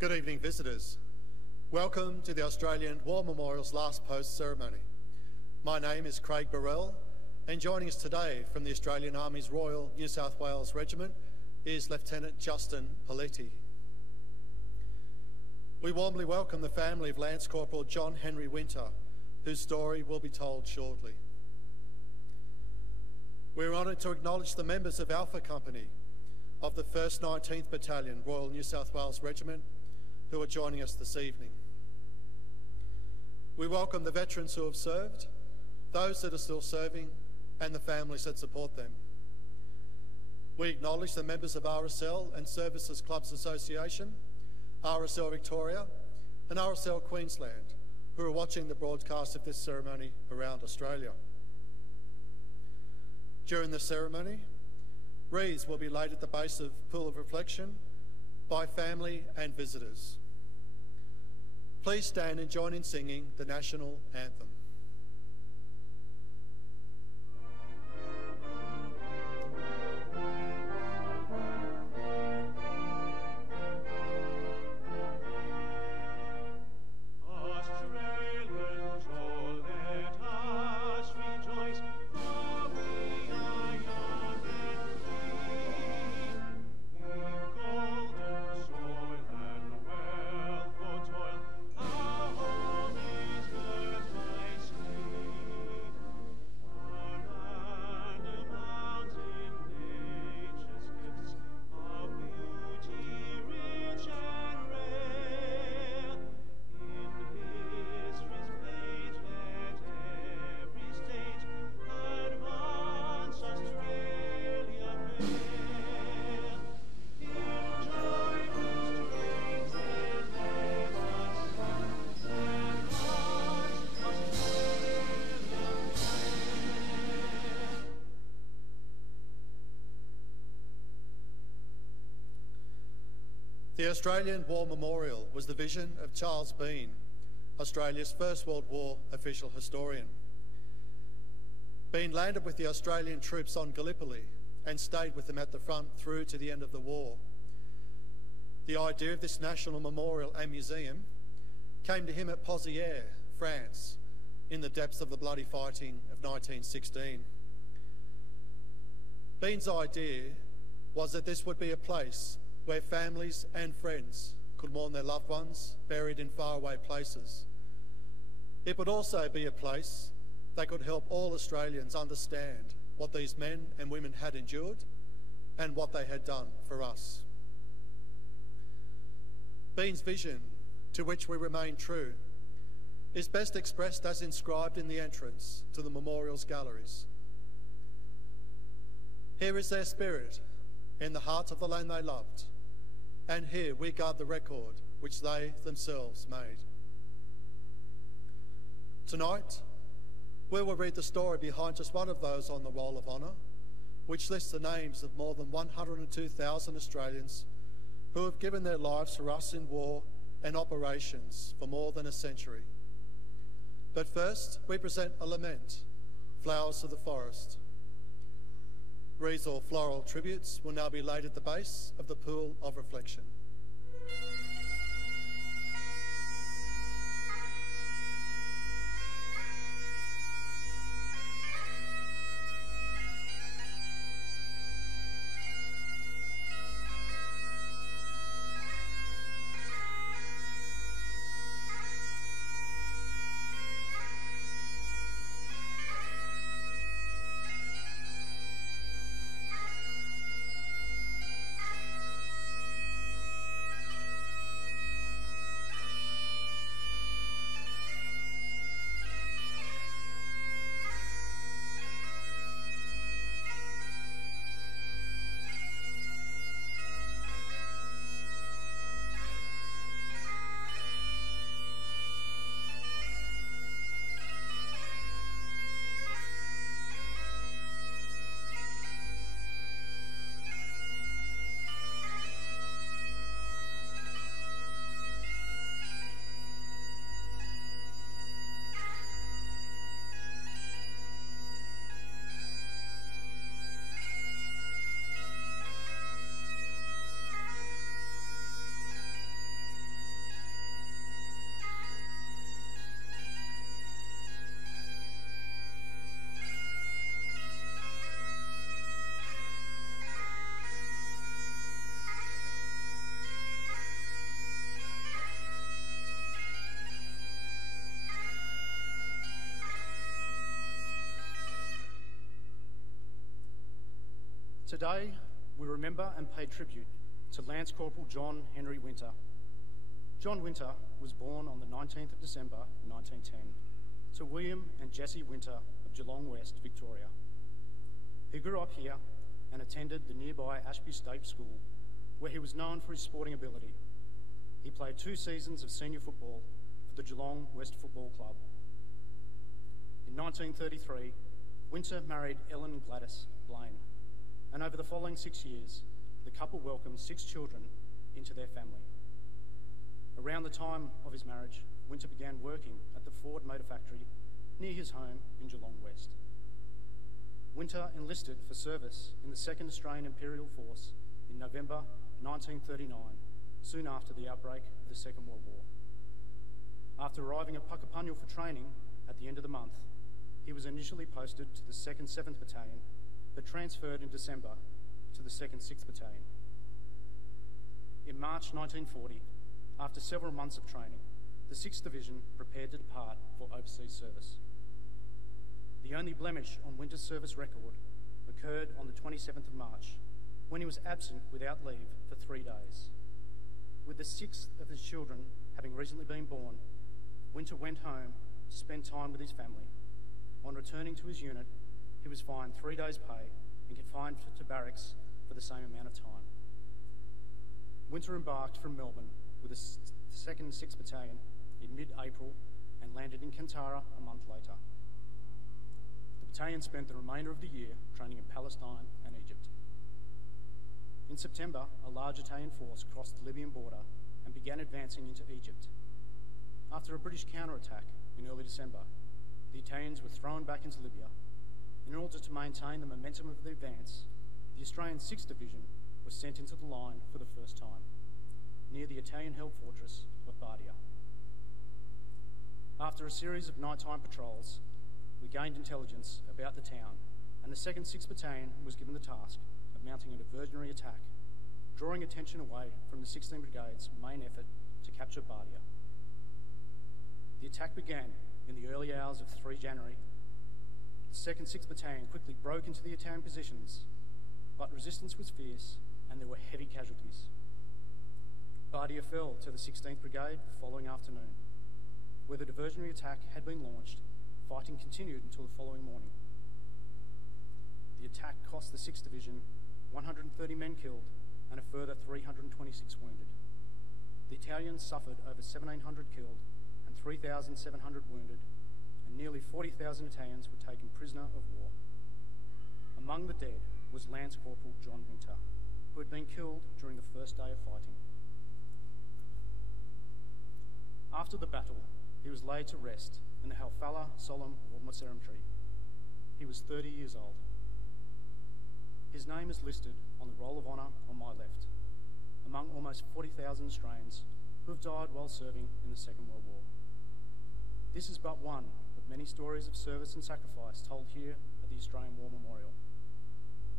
Good evening, visitors. Welcome to the Australian War Memorial's Last Post ceremony. My name is Craig Burrell, and joining us today from the Australian Army's Royal New South Wales Regiment is Lieutenant Justin Politi. We warmly welcome the family of Lance Corporal John Henry Winter, whose story will be told shortly. We're honoured to acknowledge the members of Alpha Company of the 1st 19th Battalion Royal New South Wales Regiment who are joining us this evening. We welcome the veterans who have served, those that are still serving, and the families that support them. We acknowledge the members of RSL and Services Clubs Association, RSL Victoria, and RSL Queensland, who are watching the broadcast of this ceremony around Australia. During the ceremony, wreaths will be laid at the base of Pool of Reflection by family and visitors. Please stand and join in singing the National Anthem. The Australian War Memorial was the vision of Charles Bean, Australia's First World War official historian. Bean landed with the Australian troops on Gallipoli and stayed with them at the front through to the end of the war. The idea of this national memorial and museum came to him at Pozières, France, in the depths of the bloody fighting of 1916. Bean's idea was that this would be a place where families and friends could mourn their loved ones buried in faraway places. It would also be a place that could help all Australians understand what these men and women had endured and what they had done for us. Bean's vision, to which we remain true, is best expressed as inscribed in the entrance to the memorial's galleries. Here is their spirit in the heart of the land they loved, and here we guard the record which they themselves made. Tonight, we will read the story behind just one of those on the Roll of Honour, which lists the names of more than 102,000 Australians who have given their lives for us in war and operations for more than a century. But first, we present a lament, Flowers of the Forest. Wreaths or floral tributes will now be laid at the base of the Pool of Reflection. Today, we remember and pay tribute to Lance Corporal John Henry Winter. John Winter was born on the 19th of December 1910 to William and Jessie Winter of Geelong West, Victoria. He grew up here and attended the nearby Ashby State School, where he was known for his sporting ability. He played 2 seasons of senior football for the Geelong West Football Club. In 1933, Winter married Ellen Gladys Blaine, and over the following 6 years, the couple welcomed 6 children into their family. Around the time of his marriage, Winter began working at the Ford Motor Factory near his home in Geelong West. Winter enlisted for service in the 2nd Australian Imperial Force in November 1939, soon after the outbreak of the Second World War. After arriving at Puckapunyal for training at the end of the month, he was initially posted to the 2nd 7th Battalion, but transferred in December to the 2nd 6th Battalion. In March 1940, after several months of training, the 6th Division prepared to depart for overseas service. The only blemish on Winter's service record occurred on the 27th of March, when he was absent without leave for 3 days. With the 6th of his children having recently been born, Winter went home to spend time with his family. On returning to his unit, he was fined 3 days' pay and confined to barracks for the same amount of time. Winter embarked from Melbourne with the 2nd 6th Battalion in mid-April and landed in Kantara a month later. The battalion spent the remainder of the year training in Palestine and Egypt. In September, a large Italian force crossed the Libyan border and began advancing into Egypt. After a British counterattack in early December, the Italians were thrown back into Libya. In order to maintain the momentum of the advance, the Australian 6th Division was sent into the line for the first time, near the Italian-held fortress of Bardia. After a series of nighttime patrols, we gained intelligence about the town, and the 2nd 6th Battalion was given the task of mounting a diversionary attack, drawing attention away from the 16th Brigade's main effort to capture Bardia. The attack began in the early hours of 3 January. The 2nd 6th Battalion quickly broke into the Italian positions, but resistance was fierce and there were heavy casualties. Bardia fell to the 16th Brigade the following afternoon. Where the diversionary attack had been launched, fighting continued until the following morning. The attack cost the 6th Division 130 men killed and a further 326 wounded. The Italians suffered over 1,700 killed and 3,700 wounded, and nearly 40,000 Italians were taken prisoner of war. Among the dead was Lance Corporal John Winter, who had been killed during the first day of fighting. After the battle, he was laid to rest in the Halfala Solemn War Cemetery. He was 30 years old. His name is listed on the Roll of Honour on my left, among almost 40,000 Australians who have died while serving in the Second World War. This is but one of many stories of service and sacrifice told here at the Australian War Memorial.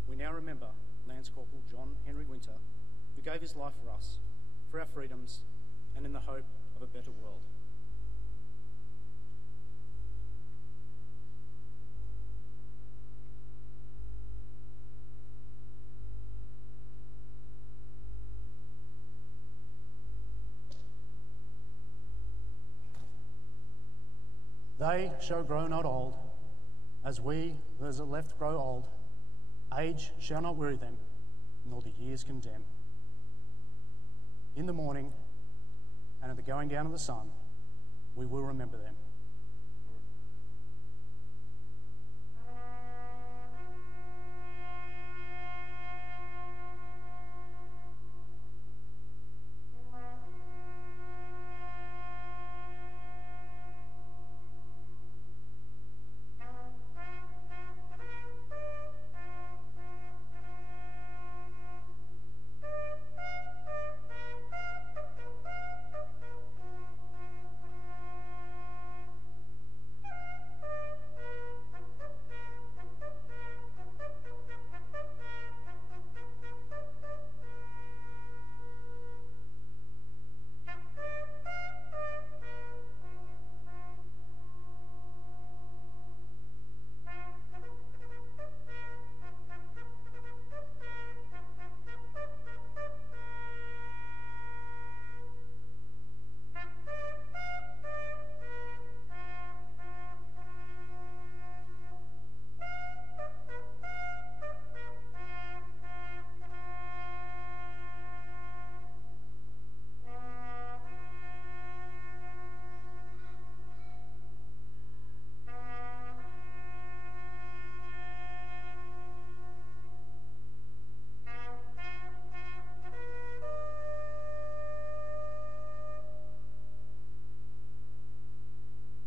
We now remember Lance Corporal John Henry Winter, who gave his life for us, for our freedoms, and in the hope of a better world. They shall grow not old, as we, those that left, grow old. Age shall not weary them, nor the years condemn. In the morning and at the going down of the sun, we will remember them.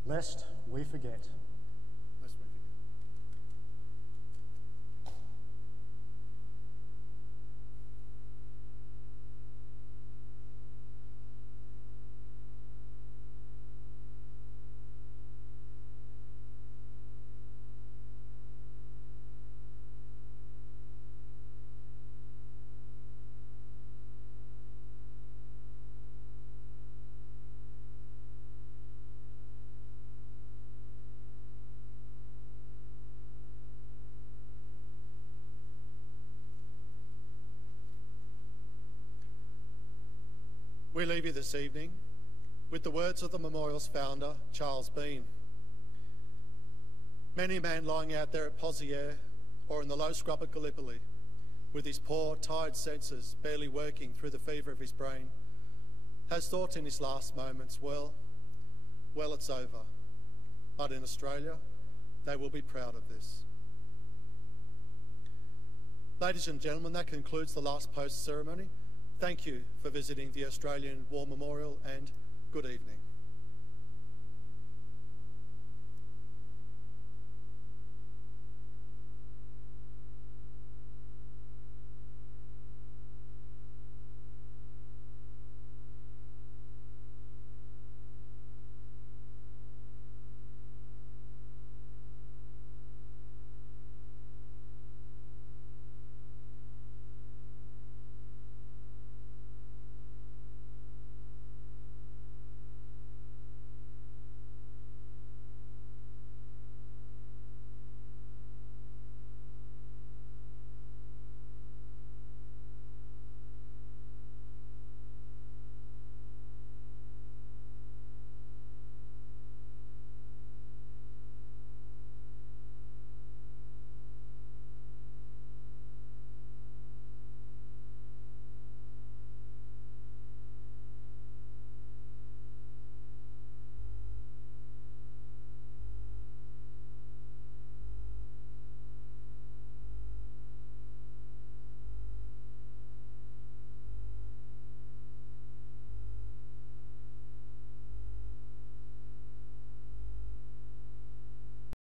lest we forget. Lest we forget. We leave you this evening with the words of the memorial's founder, Charles Bean. Many a man lying out there at Pozières or in the low scrub at Gallipoli, with his poor, tired senses barely working through the fever of his brain, has thought in his last moments, well, it's over. But in Australia, they will be proud of this. Ladies and gentlemen, that concludes the last post ceremony. Thank you for visiting the Australian War Memorial and good evening.